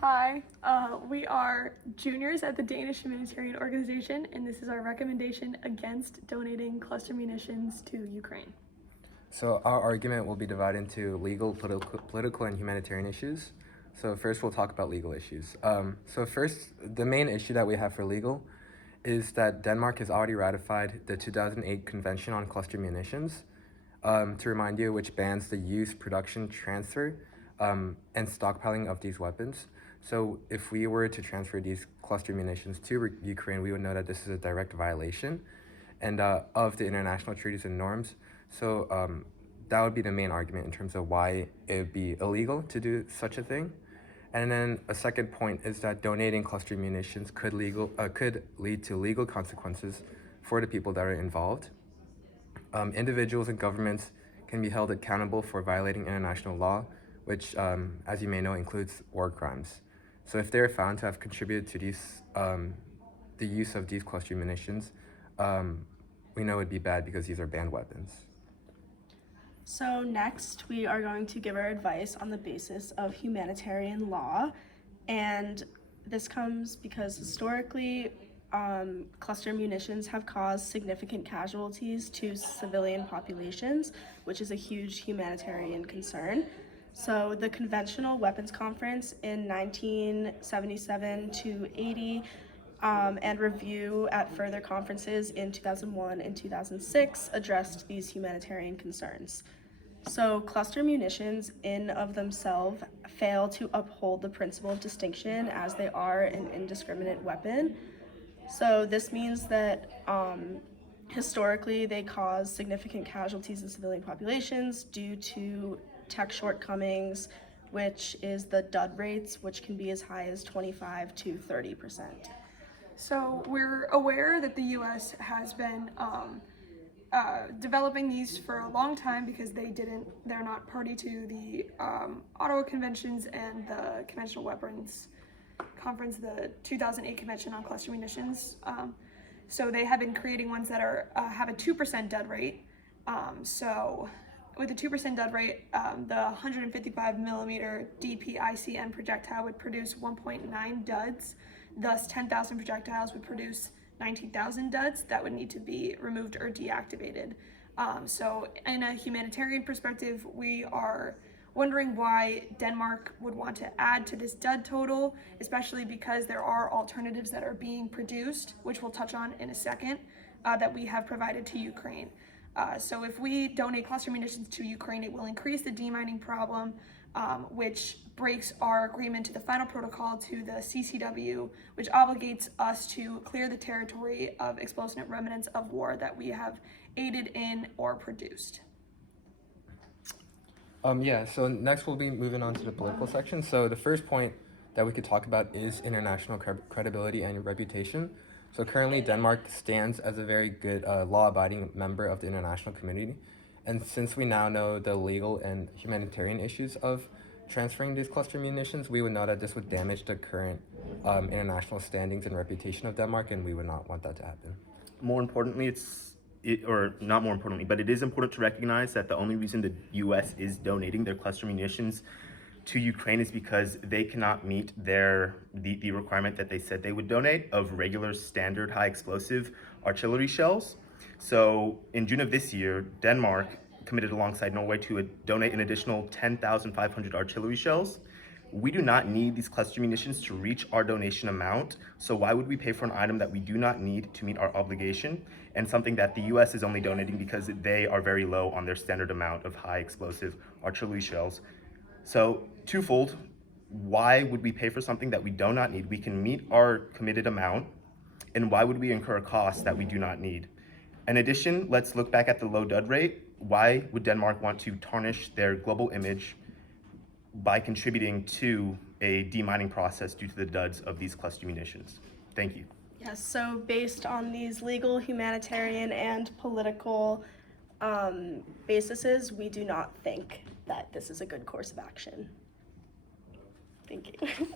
Hi, we are juniors at the Danish Humanitarian Organization, and this is our recommendation against donating cluster munitions to Ukraine. So our argument will be divided into legal, political, and humanitarian issues. So first we'll talk about legal issues. So first, the main issue that we have for legal is that Denmark has already ratified the 2008 Convention on Cluster Munitions, to remind you, which bans the use, production, transfer, and stockpiling of these weapons. So if we were to transfer these cluster munitions to Ukraine, we would know that this is a direct violation and of the international treaties and norms. So that would be the main argument in terms of why it would be illegal to do such a thing. And then a second point is that donating cluster munitions could lead to legal consequences for the people that are involved. Individuals and governments can be held accountable for violating international law, which, as you may know, includes war crimes. So if they're found to have contributed to the use of these cluster munitions, we know it'd be bad because these are banned weapons. So next, we are going to give our advice on the basis of humanitarian law, and this comes because historically, cluster munitions have caused significant casualties to civilian populations, which is a huge humanitarian concern. So the Conventional Weapons Conference in 1977 to 80 and review at further conferences in 2001 and 2006 addressed these humanitarian concerns. So cluster munitions in of themselves fail to uphold the principle of distinction as they are an indiscriminate weapon. So this means that historically they cause significant casualties in civilian populations due to tech shortcomings, which is the dud rates, which can be as high as 25 to 30%. So we're aware that the U.S. has been developing these for a long time because they're not party to the Ottawa Conventions and the Conventional Weapons Conference, the 2008 Convention on Cluster Munitions. So they have been creating ones that have a 2% dud rate. So with a 2% dud rate, the 155 millimeter DPICM projectile would produce 1.9 duds. Thus, 10,000 projectiles would produce 19,000 duds that would need to be removed or deactivated. So in a humanitarian perspective, we are wondering why Denmark would want to add to this dud total, especially because there are alternatives that are being produced, which we'll touch on in a second, that we have provided to Ukraine. So if we donate cluster munitions to Ukraine, it will increase the demining problem, which breaks our agreement to the final protocol to the CCW, which obligates us to clear the territory of explosive remnants of war that we have aided in or produced. So next we'll be moving on to the political section. So the first point that we could talk about is international credibility and reputation. So currently Denmark stands as a very good law-abiding member of the international community. And since we now know the legal and humanitarian issues of transferring these cluster munitions, we would know that this would damage the current international standings and reputation of Denmark, and we would not want that to happen. More importantly, or not more importantly, but it is important to recognize that the only reason the U.S. is donating their cluster munitions to Ukraine is because they cannot meet the requirement that they said they would donate of regular standard high explosive artillery shells. So in June of this year, Denmark committed alongside Norway to donate an additional 10,500 artillery shells. We do not need these cluster munitions to reach our donation amount, so why would we pay for an item that we do not need to meet our obligation, and something that the US is only donating because they are very low on their standard amount of high explosive artillery shells? So twofold, why would we pay for something that we do not need? We can meet our committed amount, and why would we incur a cost that we do not need? In addition, let's look back at the low dud rate. Why would Denmark want to tarnish their global image by contributing to a demining process due to the duds of these cluster munitions? Thank you. Yes, so based on these legal, humanitarian, and political bases, we do not think that this is a good course of action. Thank you.